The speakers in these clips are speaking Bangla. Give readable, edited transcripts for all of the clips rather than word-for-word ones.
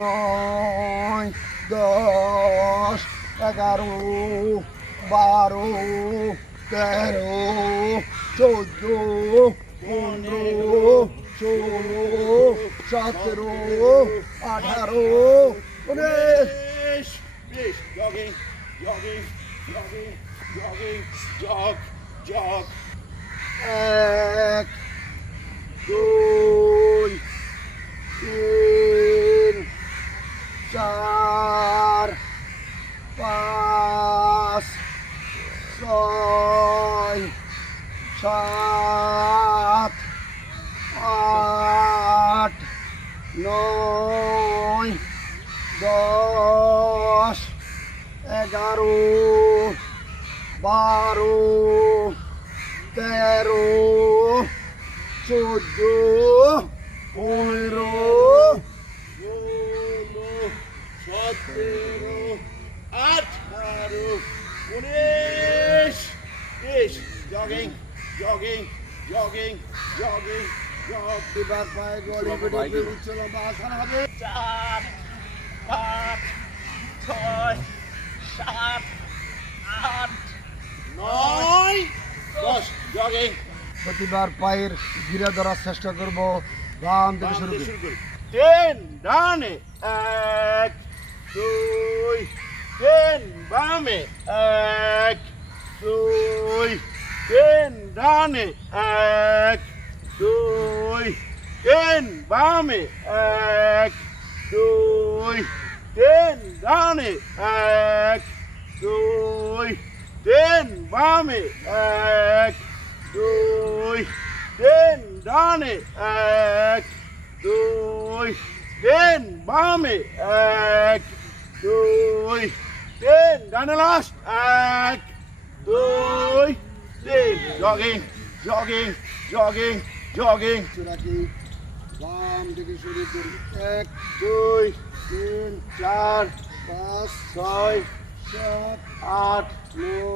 নয়, 10, 11, 12, 13, 14, 15, 16, 17, 18, 19। Fish, jogging, jogging, jogging, jogging, jog, jog. 1, 2, 3, 4, 5, 6, 7, 8, 9, 10, 11, 12, 13, 14, 15, 17, 18, 19. Fish, jogging, jogging, jogging, jogging, jog. এবার পায়ে গলি বেঁধে উচ্চ লম্বা আসন হবে। 4, 5, 6, 7, 8, 9, 10. Jogging. প্রতিবার পায়ের গিরা ধরার চেষ্টা করব। বাম থেকে শুরু করি। 10 ডানে 1 2 10 বামে 1 2 10 ডানে 1 2 10 বামে 1 2 10 ডানে 1 2 10 বামে 1 2 10 ডানে 1 2 10 বামে 1 2 10 ডানে last 1 2 3 jogging jogging jogging jogging রাখি। বাম থেকে শুরু করি। 1, 2 3, 4 5, 6 7, 8 9,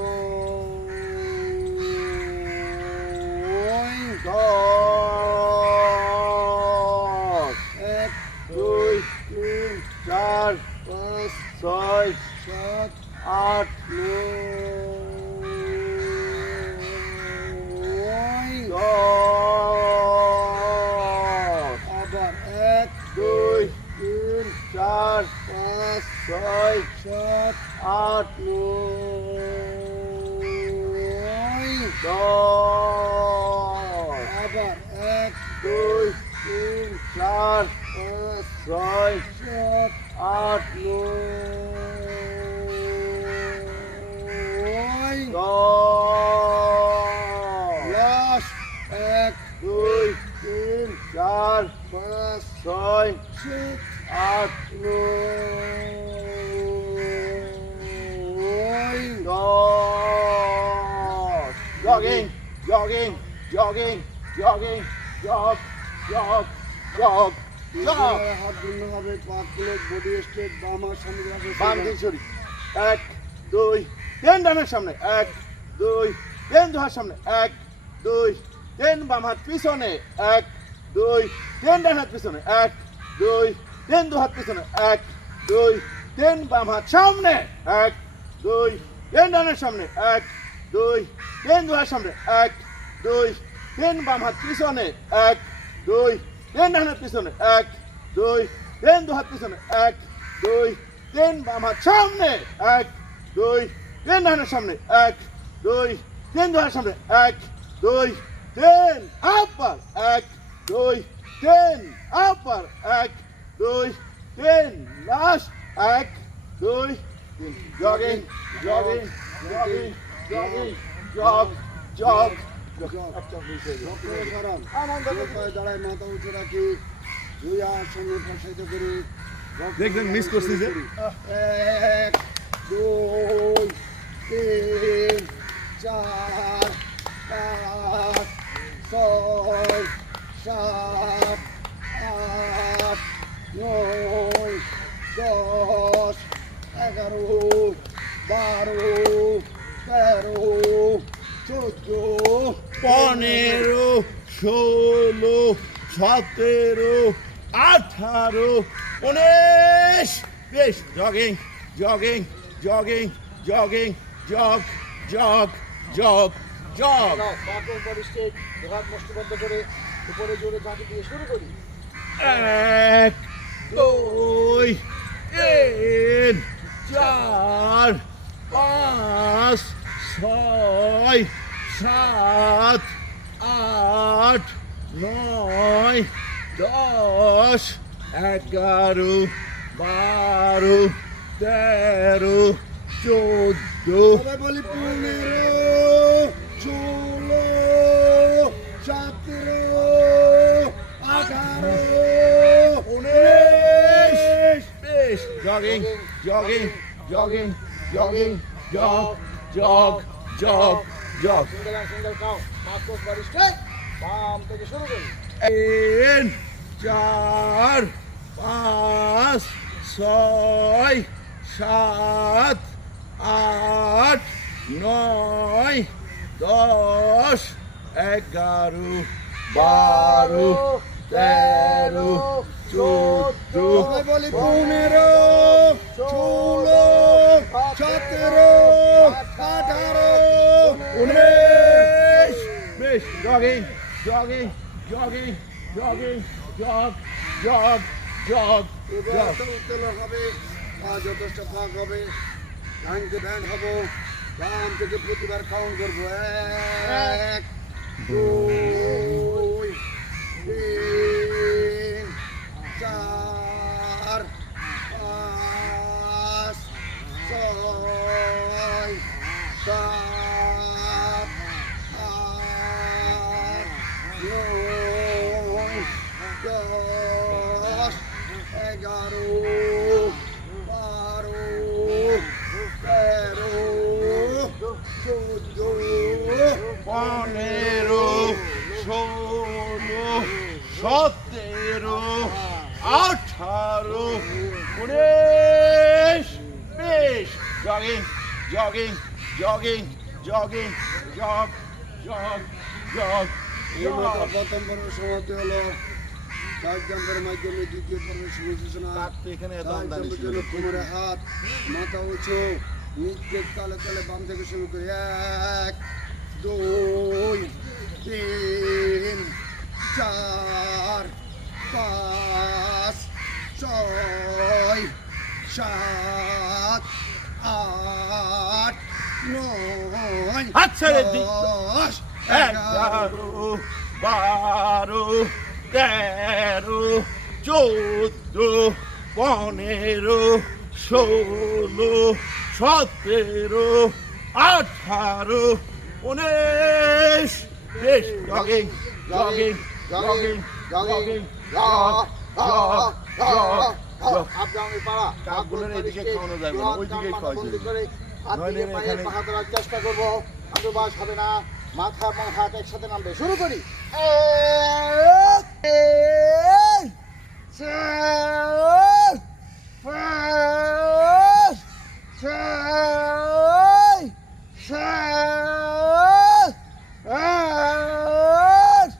10 2 3 4 5, 6 7, 8 9, 10 আবার 1, 2 3, 4 5, 6 7, 8 9, 10 আবার 1, 2 3, 4 5, 6 7, 8 9, 10 last 1, 2 3, 4 5, 6 6, 8 9, 10 jogging jogging jogging jogging jog jog jog jog হাত ধরতে হবে। পা খুলে বডি স্ট্রেট। বাম হাত সামনে রাখবে। বাম দিক সরি 1 2 10 ডানের সামনে 1 2 10 দুহাত সামনে 1 2 10 বাম হাত পিছনে 1 2 10 ডান হাত পিছনে 1 2 10 দুহাত পিছনে 1 2 10 বাম হাত সামনে 1 2 10 ডানের সামনে 1 2 10 দুহাত সামনে 1 2 10 বাম হাত পিছনে 1 2 10 ডান হাত পিছনে 1 2 10 দুহাত পিছনে 1 2 10 বাম হাত সামনে 1 2 10 ডানের সামনে 1 2 10 দুহাত সামনে 1 2 10 আপার 1 2 10 আপার 1 2 10 last 1 2 jogging jogging jogging jogging jog jug দাঁড়ায় মাথা উঁচু রাখি। 2 হাত সামনে প্রসারিত করি। দেখবেন মিস করছি যে 1 2 3 4 5 6 7 8 9 10 11 12 13 14 15 16 17 18 19 বেশ jogging jogging jogging jogging jog jog jog jog বাকস বডি স্ট্রেট, হাত মুষ্টিবদ্ধ করে উপরে জোরে ঝাঁকি দিয়ে শুরু করি। 1 2 3 4 5 6 7 8 9 10 11 12 13 14 সবাই বলি 15 16 17 18 19 বেশ jogging jogging jogging jogging jog jog jog jog single count, বাকস বডি স্ট্রেট, বাম থেকে শুরু করি। 3 4 5 6 7 8 9 10 11 12 13 14 সবাই বলি 15 16 17 18 19 বেশ jogging jogging jogging jogging jog jog jog jug উত্তোলন হবে, পা যথেষ্ট ফাঁক হবে, ডানকে ব্যান্ড হবো, বাম থেকে প্রতিবার কাউন্ট করবো। 1 2 3 4 5 6 7 8 9 10 11 12 13 14 15 16 17 18 19 20 jogging jogging jogging jogging jog jog jug এই মতো প্রথম পর্বের সমাপ্তি হলো। চার জাম্পের মাধ্যমে দ্বিতীয় পর্বের শুভ সূচনা। এখানে চার জাম্পের জন্য কোমরে হাত, মাথা উঁচু, নিচের তালে তালে বাম থেকে শুরু করি। 1 2 3 4 5 6 7 8 9 হাত ছেড়ে দিই। 10 11 12 13 14 15 16 17 18 19 বেশ jogging jogging jogging jogging jog jog jog jog আবগামী পাড়া কাকগুলোর এদিকে খাওয়ানো যাবে না, ওই দিকেই খাওয়াইতে বন্দি হবে। করে হাত নইলে থেকে পায়ে এখানে- পাখা তোলার চেষ্টা করবো। আন্দোবাস হবে না, মাথা এবং হাত একসাথে নামবে। শুরু করি। 1 2 3 4 5 6 7 8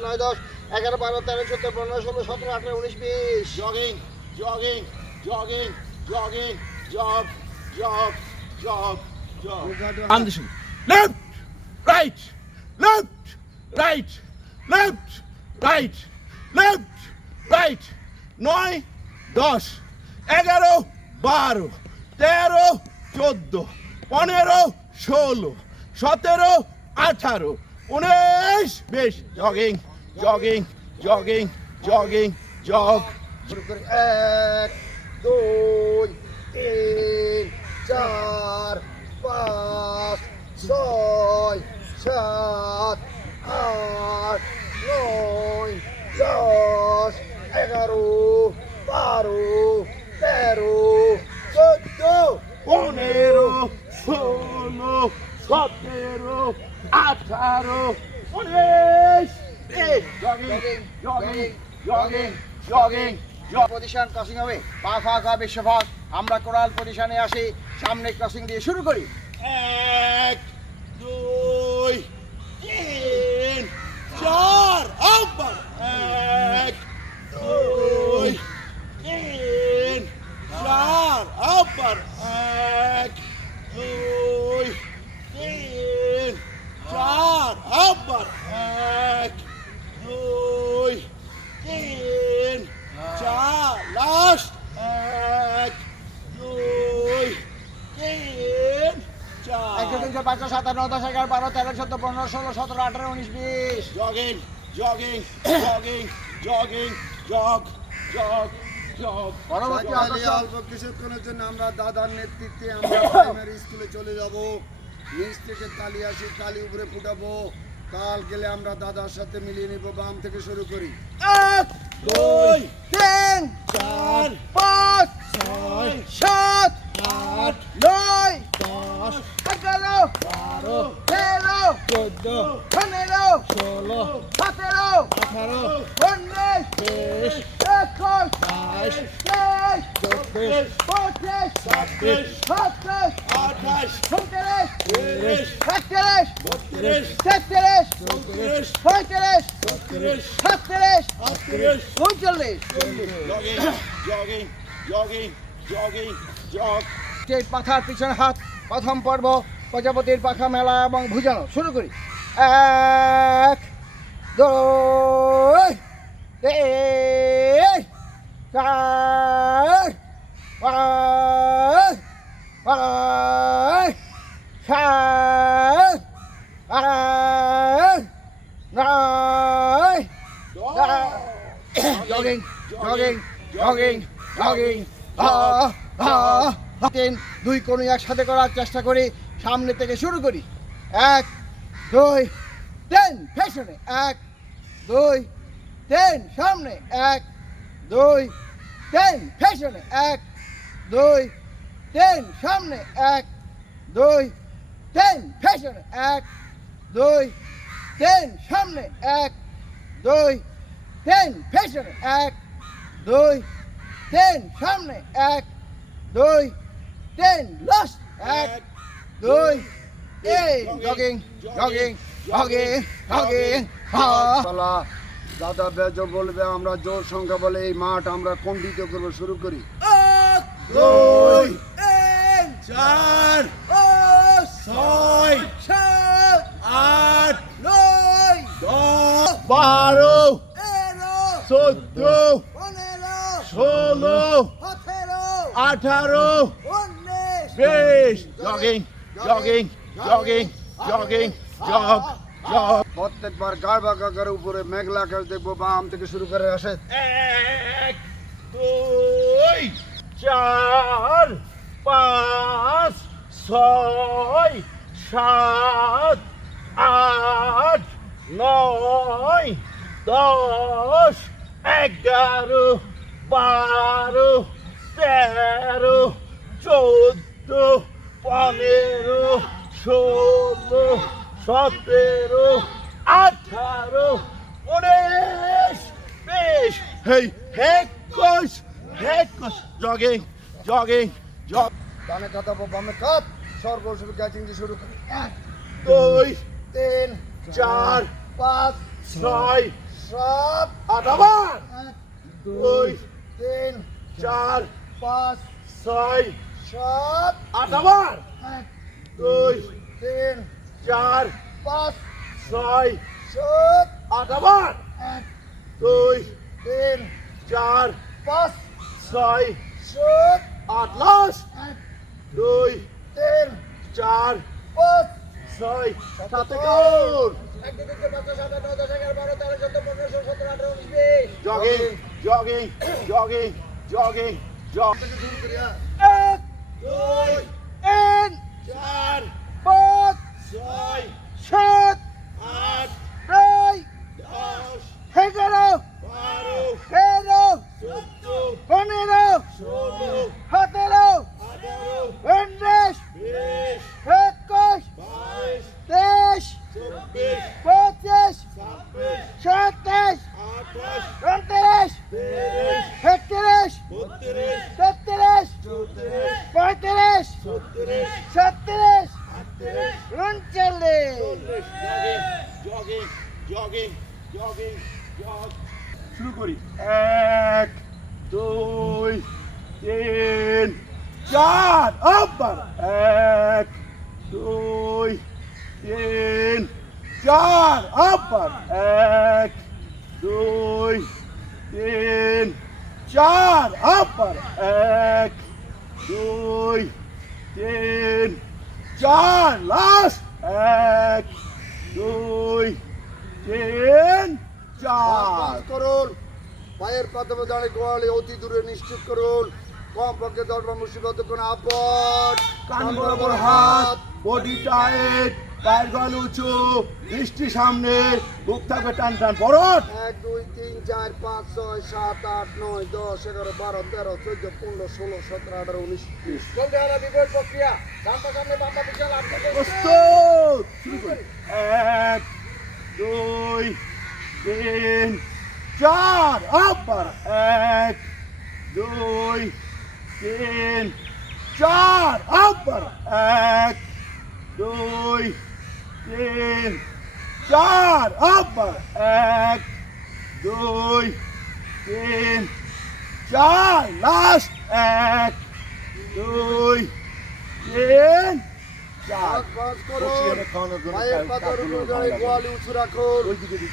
9 10 11 12 13 14 15 16 17 18 19 20 jogging, jogging, jogging, jogging, jog, jog, jog, jog. Anderson. Left, right, left, right, left, right, left, right. 9, 10, 11, 12, 13, 14, 15, 16, 17, 18, 19, 20. Jogging, jogging, jogging, jogging, jog. শুরু করি 1 2 3 4 5 6 7 8 9 10 জগিং জগিং পজিশন ক্রসিং হবে, পা ফাঁক হবে শেফাক। আমরা কোরাল পজিশনে আসি, সামনে ক্রসিং দিয়ে শুরু করি। 1 2 3 4 আবার 1 2 3 4 আবার 1 2 3 4 আবার 1 2 3 4 last 1 2 3 1 2 3 4 5 6 7 8 9 10 11 12 13 14 15 16 17 18 19 20। jogging, jogging, jogging, jogging, jog, jog, jog. পরবর্তী সকালে আকর্ষণ অল্প কিছুক্ষণের জন্য আমরা দাদার নেতৃত্বে আমরা প্রাইমারি স্কুলে চলে যাব। নিচ থেকে তালি আসি, তালি উপরে ফুটাবো। তাল গেলে আমরা দাদার সাথে মিলিয়ে নিব। বাম থেকে শুরু করি। 1 2 3 4 5 6 7 8 9 10 11 12 13 14 15 16 17 18 19 20 21 22 23 24 24 26 27 28 29 30 31 32 33 34 35 36 37 38 39 jogging, jogging, jogging, jogging, jog. যে পাখার পিছনে হাত, প্রথম পর্ব প্রজাপতির পাখা মেলা এবং ভুজানো শুরু করি। 1 2 3 4 5 6 8 9 jogging, jogging, jogging, jogging. 3 2 কোণ একসাথে করার চেষ্টা করি, সামনে থেকে শুরু করি। 1 2 3 পেছনে, 1 2 3 সামনে, 1 2 3 পেছনে, 1 2 3 সামনে, 1 2 3 পেছনে, 1 2 3 সামনে, 1 2 3 পেছনে, 1 2 3 সামনে, 1 2 3 last, 1 2 3 jogging jogging jogging jogging. পালা। দাদা বেজো বলবে, আমরা জোর সংখ্যা বলে এই মাঠ আমরা খণ্ডিত করবো। শুরু করি। 2 3 4 6 7 8 9 10 12 14 16 18 20 jogging, jogging, jogging, jogging, jog, jog. প্রত্যেকবার গাড় বাঁকা করে উপরে মেঘলা আকাশ দেখবো। বাম থেকে শুরু করে আসে। 1 2 4 5 6 7 8 9 10 11 12 13 14 15 16 17 18 19 20 hey hekos jogging jogging jog ডানে কাটাবো, বামে কাপ। সর্বশুরু ক্যাচিং দিয়ে শুরু করি। 2 3 4 5 6 7 8 আবার 2 3 4 5 6 7 8 আবার 2 3 4 5 6 7 8 আবার 2 3 4 5 6 7 8 লাস্ট 2 3 4 5 6 7 গোল jogging jogging jogging jogging jog শুরু করি। 1 2 3 4 5 6 7 8 9 10 11 12 13 14 15 16 17 18 19 20 21 22 23 24 25 26 27 28 29 একত্রিশ, 32, তেত্রিশ, 34, 35, 36, 37, 38, 39। জগিং জগিং জগিং জগ শুরু করি 1 2 3 4 আবার 1 2 3 4 আবার 1 2 3 4 আবার 1 2 3 4 লাস্ট 1 2 3 4 করুন পায়ের পাতাবে দাঁড়িয়ে গোয়ালে অতি দূরে নিশ্চিত করুন কমপক্ষে 10 বার মুসিবত কোন আপদ কান বরাবর হাত বডি টাইট পায়ের গল উঁচু দৃষ্টি সামনে বুক থাকবে টান টান পরট 1 2 3 4 5 6 7 8 9 10 11 12 13 14 15 16 17 18 19 20 চলতে হবে বিপরীত প্রক্রিয়া বাম্পা সামনে বাম্পা পিছনে আপনি প্রস্তুত শুরু করি 1 2 3 4 আবার 1 2 3 4 আবার 1 2 3 4 আবার 1 2 3 4 লাস্ট 1 2 3 4 পাস করুন পায়ের পাতার উপর দাঁড়িয়ে গোয়ালে উঁচু রাখুন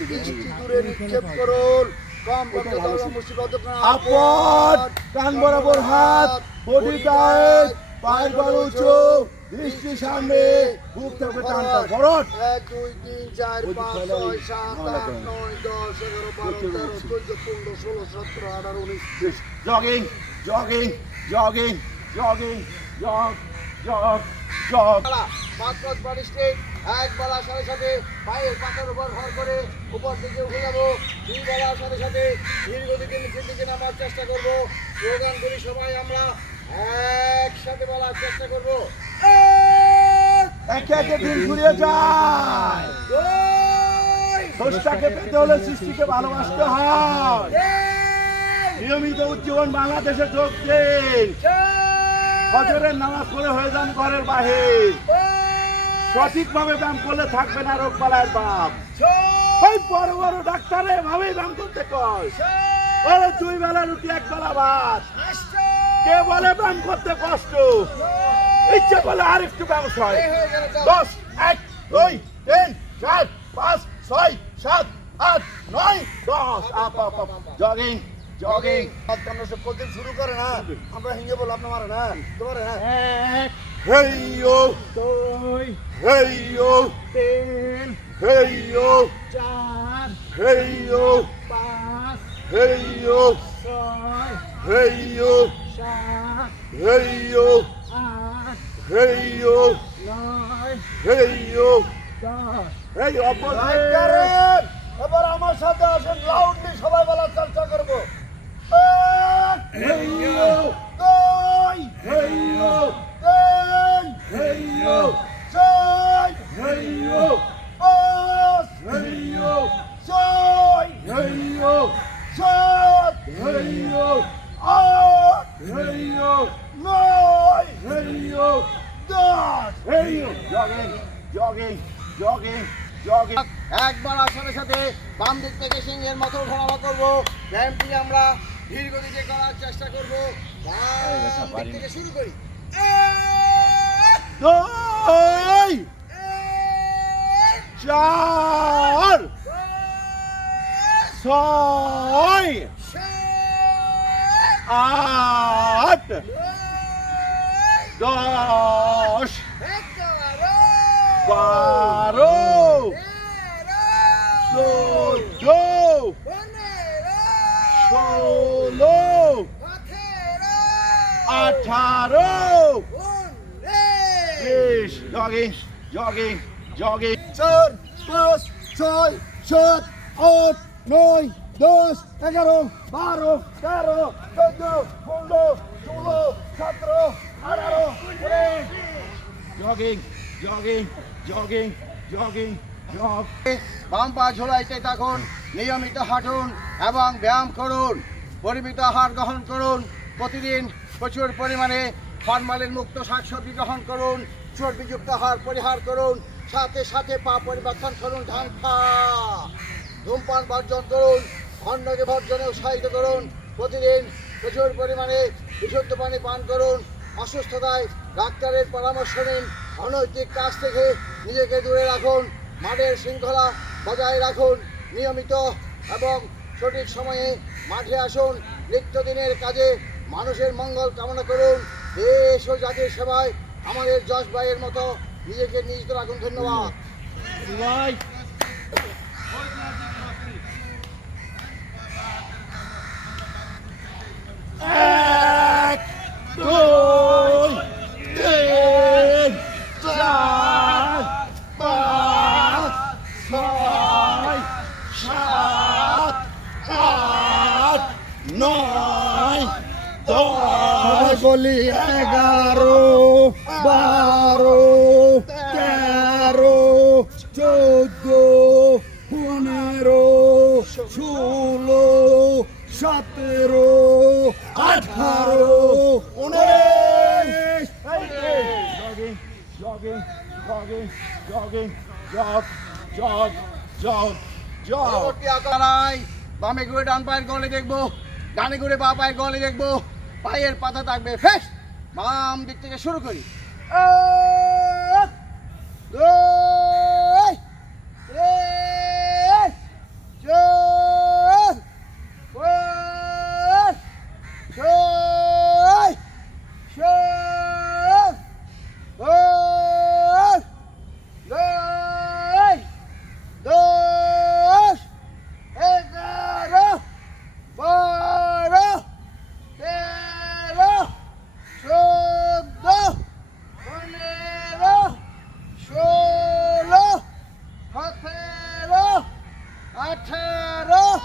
দৃষ্টি দূরে নিক্ষেপ করুন কমপক্ষে 10 বার মুসিবত কোন আপদ কান বরাবর হাত বডি টাইট পায়ের গল উঁচু দৃষ্টি সামনে বুক থাকবে টান টান পরট 1 2 3 4 5 6 7 8 9 10 11 12 13 14 15 16 17 18 19 jogging jogging jogging jogging jog jog jug পাঁচ বডি স্ট্রেট এক বলার সাথে সাথে পায়ের পাতার উপর ভর করে উপর দিকে উঠে যাবো দুই বলার সাথে সাথে ধীর গতিতে নিচের দিকে নামার চেষ্টা করবো স্লোগানগুলি সবাই আমরা একসাথে বলার চেষ্টা করবো একে একে দিন ঘুরিয়ে যায় স্রষ্টাকে পেতে হলে সৃষ্টিকে ভালোবাসতে হয় নিয়মিত উজ্জীবন বাংলাদেশে যোগ দিন ফজরের নামাজ পড়ে হয়ে যান ঘরের বাহির সঠিকভাবে ব্যায়াম করলে থাকবে না রোগ বালায়ের বাপ ওই বড় বড় ডাক্তার এভাবেই ব্যায়াম করতে কয় ওরে 2 বেলা রুটি 1 বেলা ভাত কে বলে ব্যায়াম করতে কষ্ট ইচ্ছে করলে আর একটু ব্যায়াম হয় 10 1 2 3 4 5 6 7 8 9 10 আপ আপ জগিং জগিং আমরা সব কোদিন শুরু করে না আমরা হিঙ্গে বল আপনি মারে না তোমারে না hey you 2 hey you 3 hey you 4 hey you 5 hey you 6 hey you 7 hey you 8 hey you 9 hey you 10 hey opposite এবার আমার সাথে আসেন লাউডলি সবাই বলার চেষ্টা করবো হেই ইউ দুই হেই ইউ তিন হেই ইউ চার হেই ইউ পাঁচ হেই ইউ ছয় হেই ইউ সাত হেই ইউ আট হেই ইউ নয় hey you 10 hey you jogging jogging jogging jogging একবার আসার সাথে বাম দিক থেকে সিংহের মতো ঘোরানো করবো ব্যায়ামটি আমরা ধীর গতিতে করার চেষ্টা করবো বাম দিক থেকে শুরু করি দুই চার ছয় আট 10 12 14 16 18 20 jogging jogging jogging 4 5 6 7 8 9 10 11 12 13 14 15 16 17 18 jogging jogging jogging jogging jog বাম পা ঝোলাইতে থাকুন নিয়মিত হাঁটুন এবং ব্যায়াম করুন পরিমিত আহার গ্রহণ করুন। প্রতিদিন প্রচুর পরিমাণে ফরমালিন মুক্ত শাকসবজি গ্রহণ করুন। চর্বিযুক্ত আহার পরিহার করুন। সাথে সাথে পা পরিবর্তন করুন, ধান খা। ধূমপান বর্জন করুন। অন্যকে বর্জনে উৎসাহিত করুন। প্রতিদিন প্রচুর পরিমাণে বিশুদ্ধ পানি পান করুন। অসুস্থতায় ডাক্তারের পরামর্শ নিন। অনৈতিক কাজ থেকে নিজেকে দূরে রাখুন। মাঠের শৃঙ্খলা বজায় রাখুন। নিয়মিত এবং সঠিক সময়ে মাঠে আসুন। নিত্যদিনের কাজে মানুষের মঙ্গল কামনা করুন। দেশ ও জাতির সেবায় আমাদের যশ ভাইয়ের মতো নিজেকে নিয়োজিত রাখুন। ধন্যবাদ। এক, দুই, তিন, চার, পাঁচ, ছয়, সাত, আট, নয়, দশ, বলি 11, 12, 13, 14, 15, 16, 17, 18, 19। পরবর্তী আকারায় বামে ঘুরে ডান পায়ের গলে দেখবো, ডানে ঘুরে বা পায়ের গলে দেখবো। পায়ের পাতা থাকবে ফ্রেশ। বাম দিক থেকে শুরু করি। 1, 2, 3, 4, 5, 6, 7, 8, 9, 10, 11, 12, 13, 14, 15, 16, 17, 18,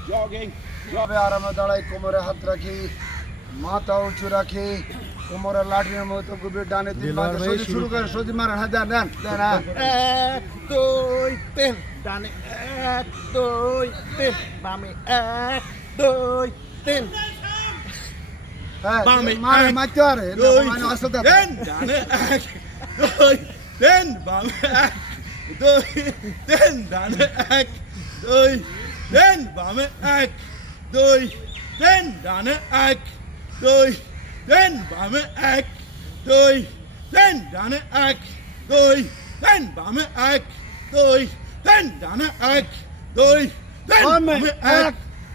19। তবে আরামে দাঁড়াই, কোমরে হাত রাখি, মাথা উঁচু রাখি, কোমরে লাঠির মতো গভীর ডানে দিন শুরু করে সজি মারেন। হ্যাঁ, দেন দেন দেন। 1, 2, 3, ডানে 1, 2, 3, বামে 1, 2, 3, হ্যাঁ, বামে মারে এক, মারতে আরে 2, আসতে 3, ডানে 1, 2, 3, বামে 1, 2, 3, ডানে 1, 2, 3, বামে 1, 2, 3, ডানে 1, 2, 3, বামে 1,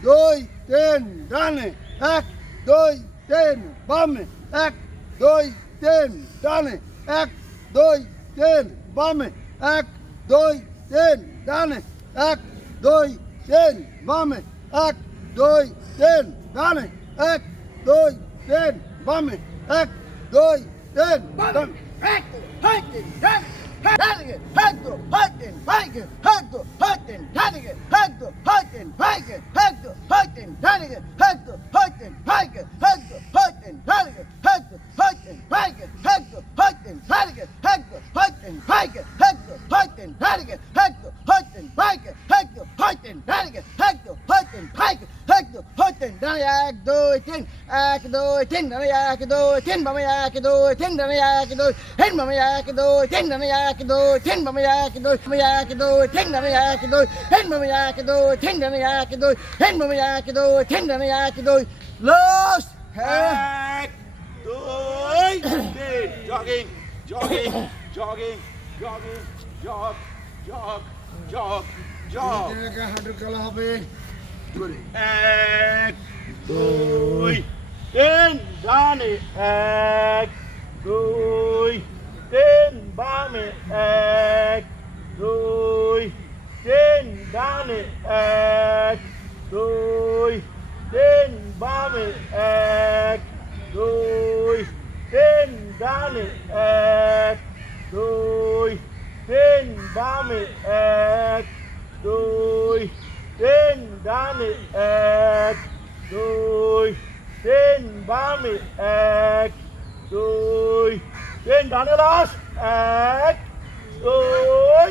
2, 3, ডানে 1, 2, 3, বামে 1, 2, 3, ডানে 1, 2, 3, বামে বামে 1, 2, 3, ডানে 1, 2, 3, বামে 1, 2, 3, ডানে 1, 2, 3, বামে 1, 2, 3, ডানে 1, 2, 3, বামে 1, 2, 3, ডানে 1, 2, 3, বামে 1, 2, 3, ডানে। Lost. 1, 2, 3, jogging, jogging, jogging, jogging, jog, jog, jog, jog. হাঁটু খেলা হবে করে 1, 2, 3, ডানে 1, 2, 3, বামে 1, 2, 3, ডানে 1, 2, 3, বামে 1, 2, 3, ডানে 1, 2, 3, বামে 1, 2, 3, ডানে 1, 2, 3, বামে 1, 2, 3, ডানে last 1, 2,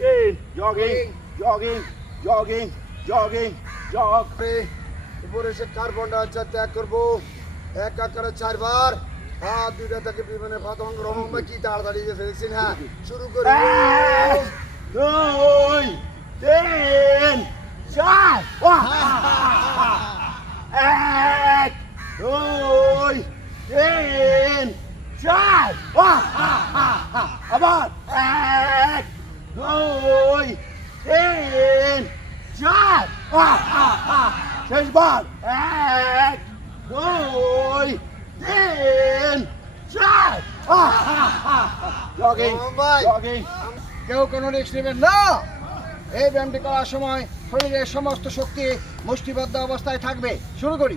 3, jogging, jogging, jogging, jogging, jog. উপরে এসে কার্বন ডাইঅক্সাইড ত্যাগ করবো এক আকারে 4 বার হাত দুইটা থেকে বিমানে পতঙ্গ রহম কি তাড়াতাড়ি যে ফেলছেন হ্যাঁ শুরু করি 1, 2, 3, 4. 1, 2, 3, 4. আবার 1, 2, 3, 4. শেষবার 1, 2, 3, 4. Jogging, ভাই। jogging. কেউ কোনো রিস্ক নেবেন না এই ব্যায়ামটি করার সময় শরীরের সমস্ত শক্তি মুষ্টিবদ্ধ অবস্থায় থাকবে শুরু করি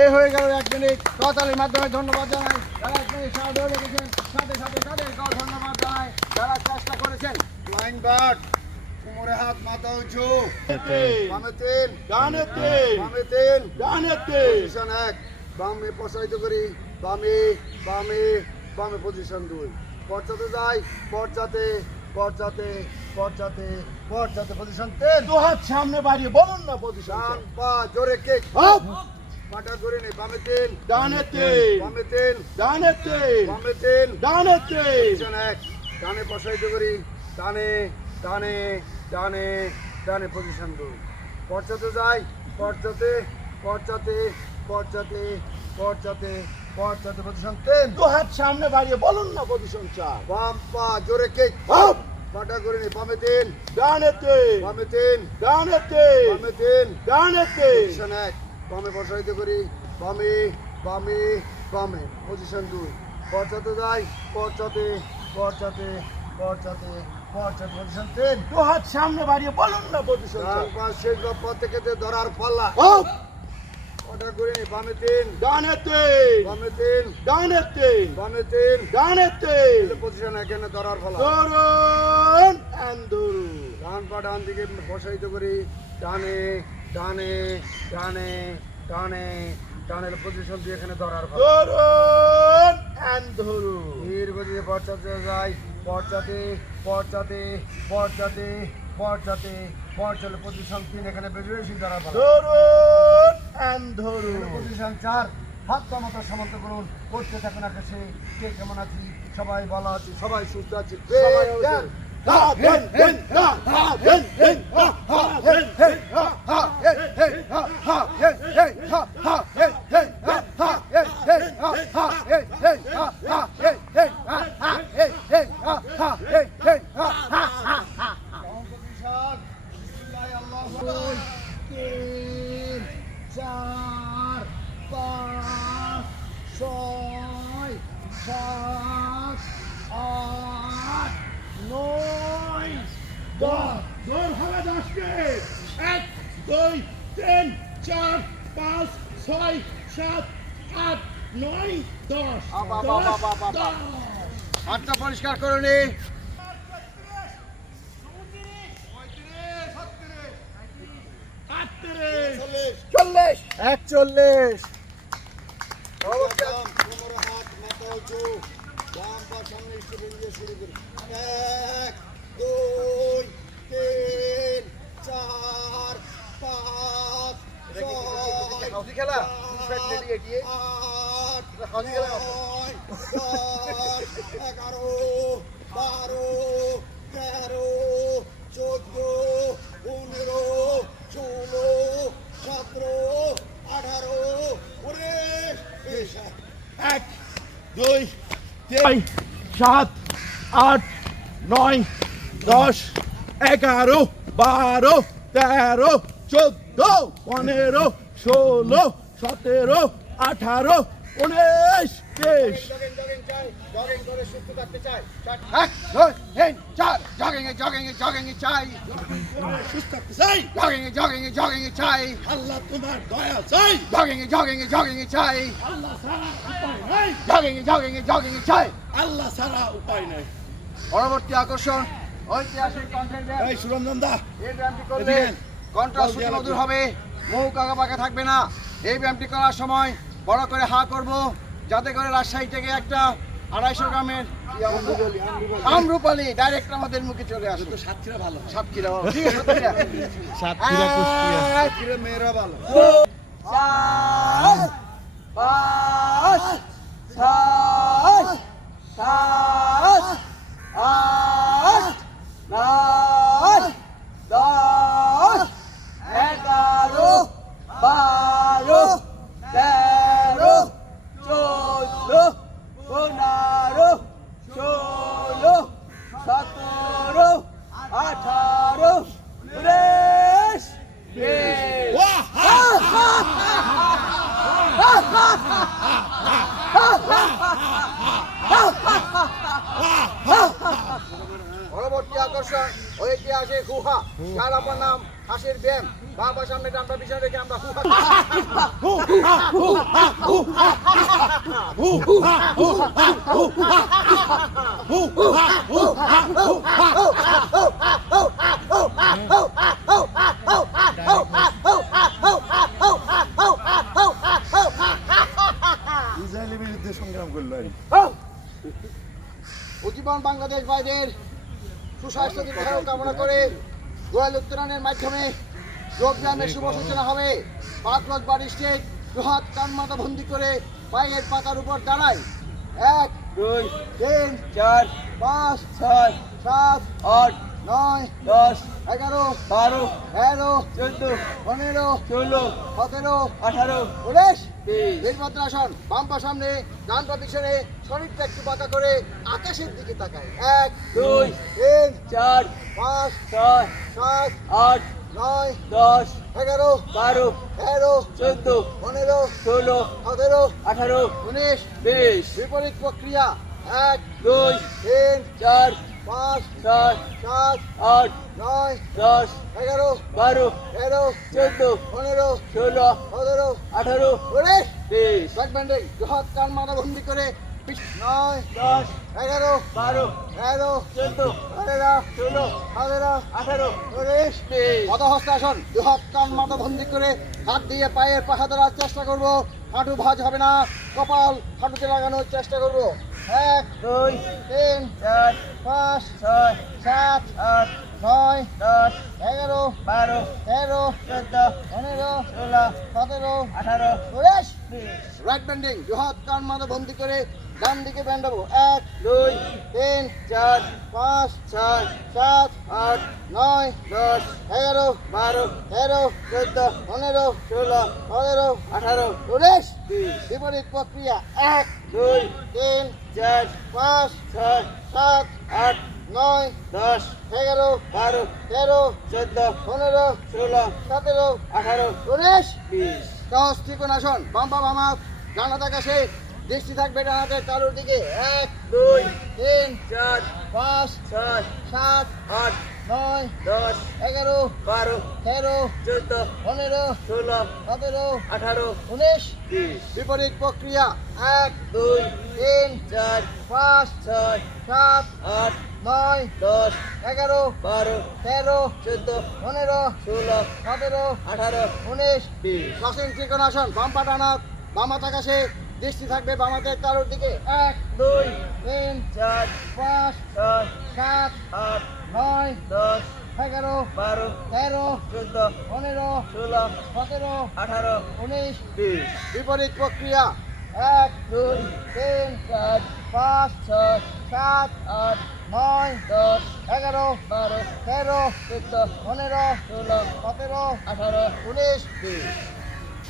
এই হয়ে গেল 1 মিনিট করতালির মাধ্যমে ধন্যবাদ জানাই যারা 1 মিনিট সাহায্য লেগেছেন সাথে সাথে তাদেরকেও ধন্যবাদ জানাই যারা চেষ্টা করেছেন লাইন বাট কোমরে হাত মাথা উঁচু বামে 3 ডানে 3, বামে 3 ডানে 3. পজিশন 1 বামে প্রসারিত করি বামে বামে বামে পজিশন 2 পর্চাতে যাই পর্চাতে পর্চাতে পর্চাতে পর্চাতে পজিশন 10 দু হাত সামনে বাড়িয়ে বলুন না পজিশন ডান পা জোরে কিক আপ পাটা করে নে বামে 3 ডানে 3, বামে 3 ডানে 3, বামে 3 ডানে 3. পজিশন 1 ডানে প্রসারিত করি ডানে ডানে ডানে ডানে পজিশন 2 পর্চাতে যাই পর্চাতে পর্চাতে পর্চাতে পর্চাতে পর্চাতে পজিশন 10 দু হাত সামনে বাড়িয়ে বলুন না পজিশন 4. বাম পা জোরে কিক আপ পাটা করে নে বামে 3 ডানে 3, বামে 3 ডানে 3, বামে 3 ডানে 3. পজিশন 1 বামে প্রসারিত করি বামে বামে বামে পজিশন 2 পর্চাতে যাই পর্চাতে পর্চাতে পর্চাতে পর্চাতে পজিশন 10 দু হাত সামনে বাড়িয়ে বলুন না পজিশন ডান 4. পা শেষ বা পা থেকে ধরার পাল্লা আপ পাটা করে নে বামে 3 ডানে 3, বামে 3 ডানে 3, বামে 3 ডানে 3. পজিশন এখানে ধরার পাল্লা ধরুন and ধরুন. ডান পা ডান দিকে প্রসারিত করি ডানে ডানে ডানে ডানে ডানের পজিশন দিয়ে এখানে ধরার পাল্লা ধরুন and ধরুন. ধীর গতিতে পর্চাতে যাই পর্চাতে পর্চাতে পর্চাতে পর্চাতে পর্চালে পজিশন 3 এখানে বেজুয়েশন ধরার পাল্লা ধরুন and ধরুন. পজিশন 4 হাত মাথা সমান্ত করুন করতে থাকুন আকাশে কে কেমন আছি সবাই ভালো আছি সবাই সুস্থ আছি সবাই অবশ্যই। হা, হেন, হেন, হা, হা, হেন, হেন, হা, হা, হেন, হেন, হা, হা, হেন, হেন, হা, হা, হেন, হেন, হা, হা, হেন, হেন, হা, হা, হেন, হেন, হা, হা, হেন, হেন, হা, হা, হেন, হেন, হা, হা, হেন, হেন, হা, হা, হেন, হেন, হা, হা, হা, হা। দুই, তিন, চার, পাঁচ, ছয়, সাত, আট, নয়, 10 দৌড় হবে 10 কে 1 2 3 4 5 6 7 8 9 10 হাতটা পরিষ্কার করে নি চল্লিশ 41 হাত মাথা উঁচু বাম পা সামনে শুরু করি 1 2 3 না ফ্যাট লেডি এটিয়ে হাজি গেল 11 12 13 14 15 16 17 18 19 এক দুই তিন 7 8 9 10 11 12 13 14 15 16 17 18 19 20 জগিং চাই জগিং করে সুস্থ থাকতে চাই 1 2 3 4 জগিং চাই সুস্থ থাকতে চাই জগিং চাই আল্লাহ তোমার দয়া চাই জগিং চাই আল্লাহ ছাড়া উপায় নাই জগিং চাই আল্লাহ ছাড়া উপায় নাই পরবর্তী আকর্ষণ ঐতিহাসিক কন্টেন্ট এই সুরঞ্জন দা এই ব্যায়ামটি করলে এদিকে। কণ্ঠা সুমধুর হবে মুখ আঁকাবাঁকা থাকবে না এই ব্যায়ামটি করার সময় বড় করে হা করব যাতে করে রাজশাহী থেকে একটা 250 গ্রামের আমরুপালি ডাইরেক্ট আমাদের মুখে চলে আসে তো সাতক্ষীরা ভালো সাতক্ষীরা ভালো। ঠিক আছে সাতক্ষীরা সাতক্ষীরা মেয়েরা ভালো 4 5 6 7 8 9 10 11 12 13 14 15 16 17 18 19 20 পরবর্তী আকর্ষণ ঐতিহাসিক হুহা যার আপনার নাম হাসির ব্যায়াম বাবা সামনে ডানটা পিছনে রেখে আমরা ইসরায়েলের বিরুদ্ধে সংগ্রাম করলো উজ্জীবন বাংলাদেশ ভাইদের সুস্বাস্থ্য দীর্ঘায়ু কামনা করে গোয়াল উত্তরণের মাধ্যমে যোগ ব্যায়ামের শুভ সূচনা হবে পাকরজ বাড়ি স্টেট বৃহৎ কানমাতা বন্দি করে পায়ের পাতার উপর দাঁড়ায় 1 2 3 4 5 6 7 8 9 10 11 12 13 14 15 16 17 18 19 বীরভদ্রাসন বাম পা সামনে ডান পা পিছনে শরীরটা একটু বাঁকা করে আকাশের দিকে তাকায় 1 2 3 4 5 6 7 8 9 10 11 12 13 14 15 16 17 18 19 20 বিপরীত প্রক্রিয়া 1 2 3 4 5 6 7 8 9 10 11 12 13 14 15 16 17 18 19 20 ব্যাক ব্যান্ডিং বৃহৎ কান মাথা বন্দি করে 9 10 11 12 13 14 15 16 17 18 19 20 পদহস্তাসন বৃহৎ কান মাথা বন্দি করে হাত দিয়ে পায়ের পাখা ধরার চেষ্টা করব হাঁটু ভাঁজ হবে না কপাল হাঁটুতে লাগানোর চেষ্টা করব 1 2 3 4 5 6 7 8 9 10 11 12 13 14 15 16 17 18 19 রাইট ব্যান্ডিং বৃহৎ কান মাথা বন্দি করে ডান দিকে ব্যান্ড হবো 1 2 3 4 5 6 7 8 9 10 11 12 13 14 15 16 17 18 19 বিপরীত প্রক্রিয়া 1 2 3 4 5 6 7 8 9 10 11 12 13 14 15 16 17 18 19 20 সহজ ত্রিকোণাসন বাম পা বাম হাত ডান হাত আকাশে দৃষ্টি থাকবে ডান হাতের তালুর দিকে 1 2 3 4 5 6 7 8 9 10 11 12 13 14 15 16 17 18 19 20 বিপরীত প্রক্রিয়া 1 2 3 4 5 6 7 8 9 10 11 12 13 14 15 16 17 18 19 20 ক্রসিং ত্রিকোণাসন বাম পা ডান হাত বাম হাত আকাশে দৃষ্টি থাকবে বাম হাতের তালুর দিকে 1 2 3 4 5 6 7 8 9 10 11 12 13 14 15 16 17 18 19 20 বিপরীত প্রক্রিয়া 1 2 3 4 5 6 7 8 9 10 11 12 13 14 15 16 17 18 19 20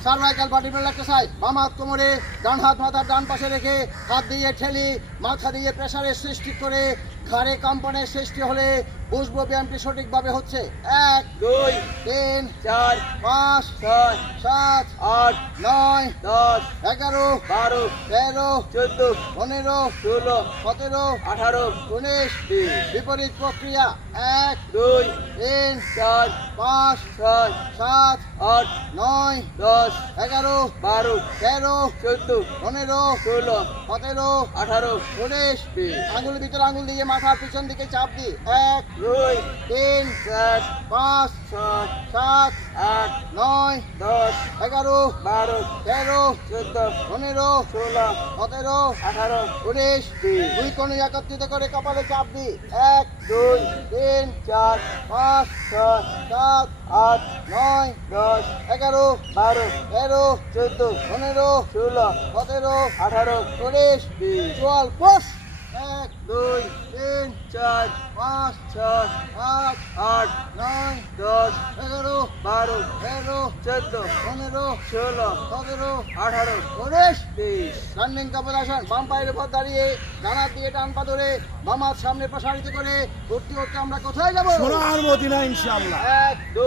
সার্ভাইকাল বডি বিল্ড এক্সারসাইজ বাম হাত কোমরে ডান হাত মাথার ডান পাশে রেখে হাত দিয়ে ঠেলি মাথা দিয়ে প্রেসারের সৃষ্টি করে ঘাড়ে কম্পনের সৃষ্টি হলে বুঝবো ব্যায়ামটি সঠিকভাবে হচ্ছে 1 2 3 4 5 6 7 8 9 10 11 12 13 14 15 16 17 18 19 20 বিপরীত প্রক্রিয়া 1 2 3 4 5 6 7 8 9 10 11 12 13 14 15 16 17 18 19 20 আঙুলের ভিতরে আঙুল দিয়ে মাথার পিছন দিকে চাপ দি 1 2 3 4 5 6 7 8 9 10 11 12 13 14 15 16 17 18 19 20 দুই কোণ একত্রিত করে কপালে চাপ দি 1 2 3 4 5 6 7 8 9 10 11 12 13 14 15 16 17 18 19 20 চল পুশ 1 2 3 4 5 6 7 8 9 10 11 12 13 14 15 16 17 18 19 20 রানিং কাপড় আসন বাম পায়ের উপর দাঁড়িয়ে ডানা দিয়ে টান পা ধরে বাম হাত সামনে প্রসারিত করে উঠতে উঠতে আমরা কোথায় যাব সোনার মদিনা ইনশাআল্লাহ 1 2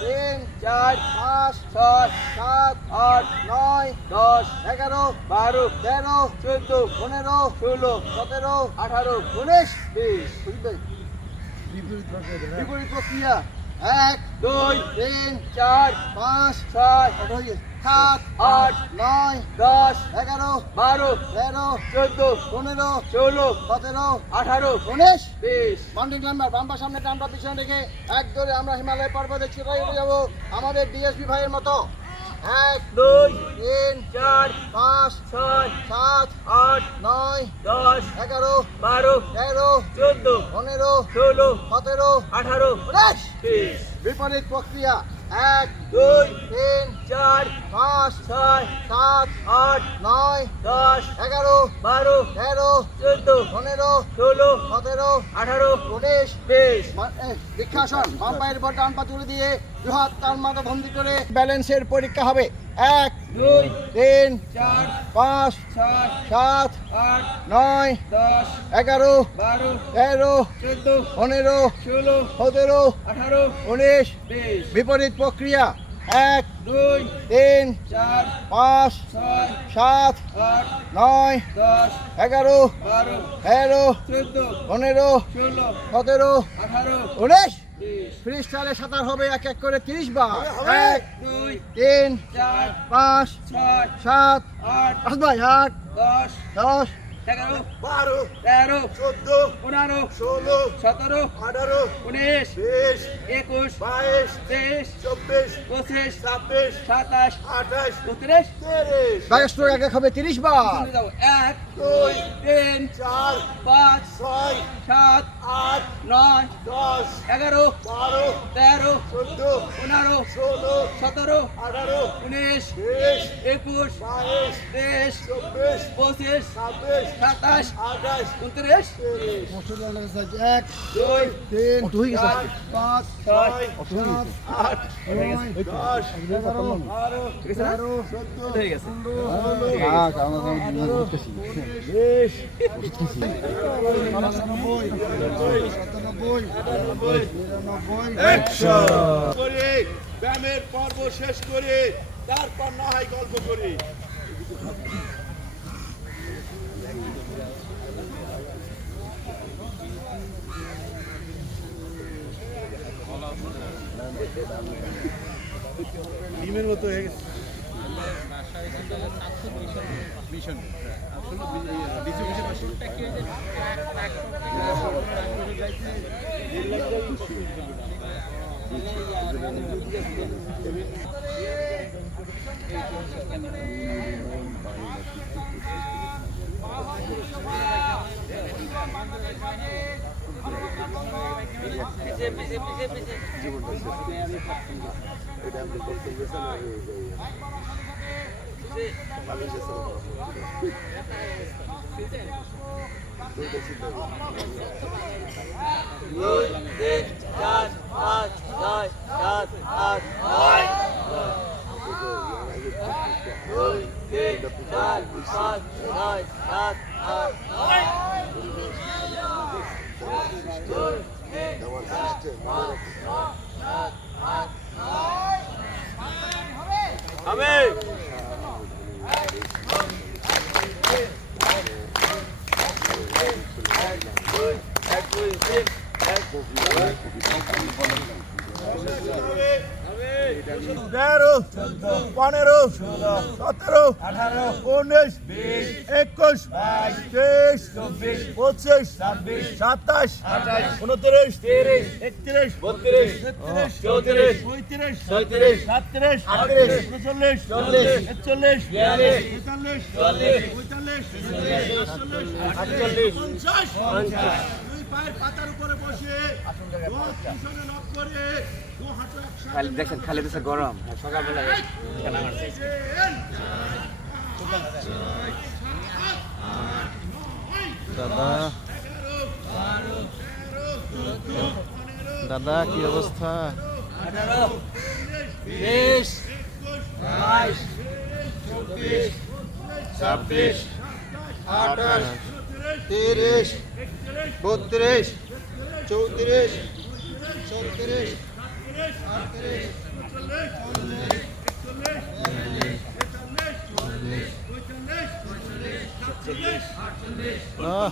3 4 5 6 7 8 9 10 11 12 13 14 15 16 17 18 19 20 বিপরীত প্রক্রিয়া 1 2 3 4 5 6 7 8 9 10 11 12 13 14 15 16 17 18 19 20 বাউন্ডারি ক্লাম্বার বাম পা সামনে ডান পা পিছনে রেখে এক ধরে আমরা হিমালয় পর্বতে চূড়ায় উঠে যাব আমাদের ডিএসপি ভাইয়ের মতো 1 2 3 4 5 6 7 8 9 10 11 12 13 14 15 16 17 18 19 20 বিপরীত প্রক্রিয়া 1 2 3 4 5 6 7 8 9 10 11 12 13 14 15 16 17 18 19 20 দীক্ষাসন বাম পায়ের উপর ডান পা তুলে দিয়ে দুই হাত তার মাথা বন্দি করে ব্যালেন্সের পরীক্ষা হবে 1 2 3 4 5 6 7 8 9 10 11 12 13 14 15 16 17 18 19 20 বিপরীত প্রক্রিয়া 1 2 3 4 5 6 7 8 9 10 11 12 13 14 15 16 17 18 19 ফ্রি স্টাইলে সাঁতার হবে এক এক করে 30 বার 1 2 3 4 5 6 7 8 ভাই 8 10 10 11 12 13 14 15 16 17 18 19 20 21 22 23 24 25 26 27 28 29 30 বাইক স্ট্রোক এক এক হবে 30 বার 1 2 3 4 5 6 7 8 9 10 11 12 13 14 15 16 17 18 19 20 21 22 23 24 25 26 27 28 29 1 2 3 4 5 6 7 8 9 10 11 12 13 14 হয়ে গেছে 100 করে ব্যায়ামের পর্ব শেষ করে তারপর না হয় গল্প করি ডিমের মতো হয়ে গেছে মিশন দুই তিন চার পাঁচ ছয় সাত আট নয় দুই তিন চার পাঁচ ছয় সাত আট নয় দুই তিন চার পাঁচ ছয় সাত আট নয় হবে তেরো 15 17 18 19 20 21 22 23 24 25 27 28 29 30 31 32 33 34 35 36 37 38 39 40 41 42 43 44 45 50 দুই পায়ের পাতার উপরে বসে পিছনে লক করে খালি দেখেন খালি দেশে গরম সকালবেলা খেলা মারছে দাদা দাদা কি অবস্থা? 18 20 22 24 26 28 30 32 34 37 আহ